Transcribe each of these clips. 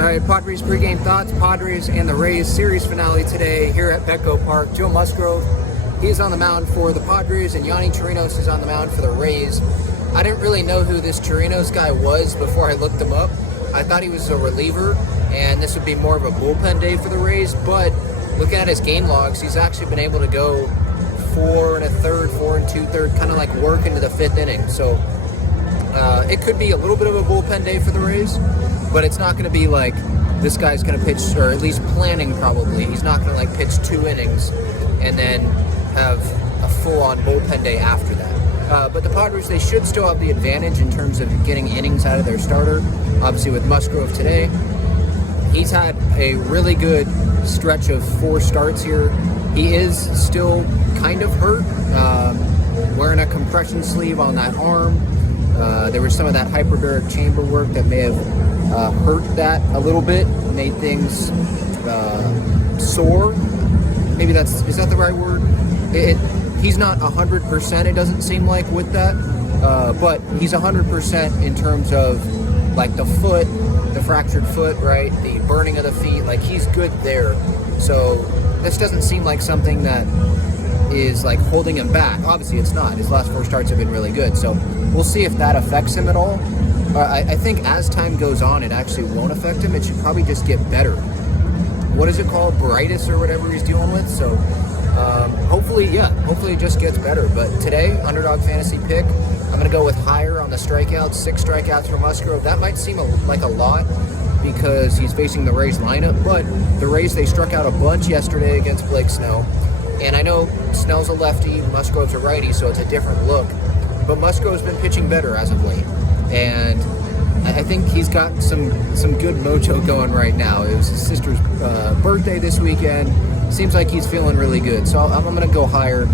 All right, Padres pregame thoughts. Padres and the Rays series finale today here at Petco Park. Joe Musgrove, he's on the mound for the Padres, and Yonny Chirinos is on the mound for the Rays. I didn't really know who this Chirinos guy was before I looked him up. I thought he was a reliever, and this would be more of a bullpen day for the Rays, but looking at his game logs, he's actually been able to go 4 1/3, 4 2/3, kind of like work into the 5th inning. So it could be a little bit of a bullpen day for the Rays, but it's not going to be like this guy's going to pitch, or at least planning probably. He's not going to like pitch 2 innings and then have a full-on bullpen day after that. But the Padres, they should still have the advantage in terms of getting innings out of their starter. Obviously with Musgrove today, he's had a really good stretch of 4 starts here. He is still kind of hurt, wearing a compression sleeve on that arm. There was some of that hyperbaric chamber work that may have hurt that a little bit, made things sore. Maybe is that the right word? He's not 100%, it doesn't seem like, with that, but he's 100% in terms of like the foot, the fractured foot, right? The burning of the feet, like he's good there. So this doesn't seem like something that is like holding him back. Obviously it's not. His last 4 starts have been really good. So we'll see if that affects him at all. I think as time goes on, it actually won't affect him. It should probably just get better. What is it called? Baritis or whatever he's dealing with. So hopefully it just gets better. But today, Underdog Fantasy pick, I'm going to go with higher on the strikeouts, 6 strikeouts for Musgrove. That might seem like a lot because he's facing the Rays lineup, but the Rays, they struck out a bunch yesterday against Blake Snell. And I know Snell's a lefty, Musgrove's a righty, so it's a different look. But Musgrove's been pitching better as of late. And I think he's got some good mojo going right now. It was his sister's birthday this weekend. Seems like he's feeling really good. So I'm going to go higher.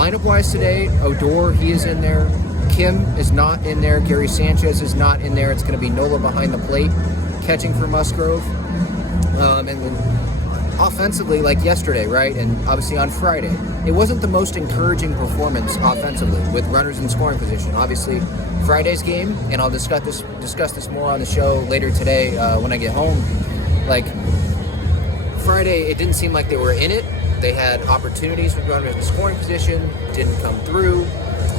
Lineup-wise today, Odor, he is in there. Kim is not in there. Gary Sanchez is not in there. It's going to be Nola behind the plate, catching for Musgrove. And then offensively, like yesterday, right, and obviously on Friday, it wasn't the most encouraging performance offensively with runners in scoring position. Obviously, Friday's game, and I'll discuss this more on the show later today when I get home. Like, Friday, it didn't seem like they were in it. They had opportunities with runners in scoring position, didn't come through.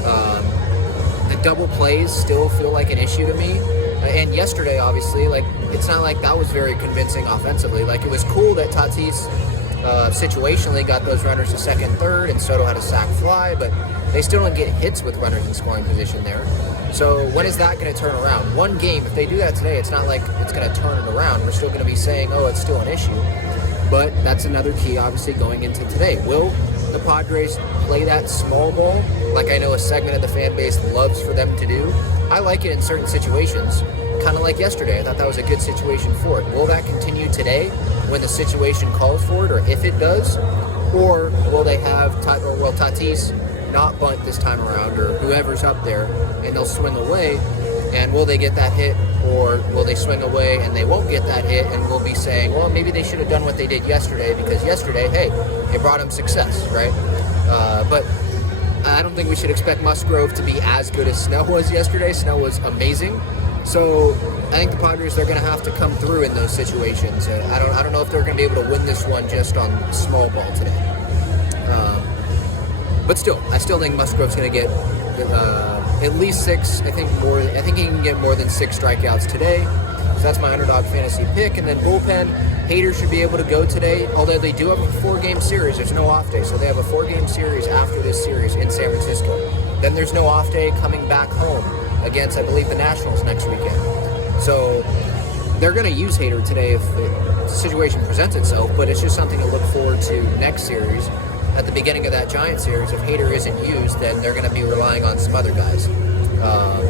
The double plays still feel like an issue to me. And yesterday, obviously, like, it's not like that was very convincing offensively. Like, it was cool that Tatis situationally got those runners to second, third, and Soto had a sac fly, but they still don't get hits with runners in scoring position there. So when is that going to turn around? One game, if they do that today, it's not like it's going to turn it around. We're still going to be saying, oh, it's still an issue. But that's another key, obviously, going into today. Will the Padres play that small ball, like I know a segment of the fan base loves for them to do? I like it in certain situations, kind of like yesterday. I thought that was a good situation for it. Will that continue today when the situation calls for it, or if it does? Or will they have, Tatis not bunt this time around, or whoever's up there, and they'll swing away, and will they get that hit, or will they swing away and they won't get that hit, and we'll be saying, well, maybe they should have done what they did yesterday, because yesterday, hey, it brought them success, right? But I don't think we should expect Musgrove to be as good as Snell was yesterday. Snell was amazing. So I think the Padres, they're going to have to come through in those situations. I don't know if they're going to be able to win this one just on small ball today. But still, I still think Musgrove's going to get at least 6. I think he can get more than 6 strikeouts today. So that's my Underdog Fantasy pick. And then bullpen, Hader should be able to go today, although they do have a 4-game series. There's no off day, so they have a 4-game series after this series in San Francisco. Then there's no off day coming back home against, I believe, the Nationals next weekend. So they're going to use Hader today if the situation presents itself, but it's just something to look forward to next series. At the beginning of that Giant series, if Hader isn't used, then they're going to be relying on some other guys.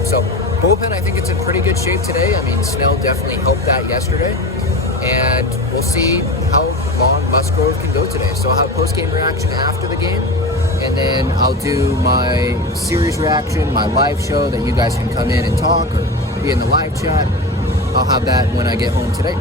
So bullpen, I think it's in pretty good shape today. I mean, Snell definitely helped that yesterday. And we'll see how long Musgrove can go today. So I'll have post-game reaction after the game. And then I'll do my series reaction, my live show that you guys can come in and talk or be in the live chat. I'll have that when I get home today.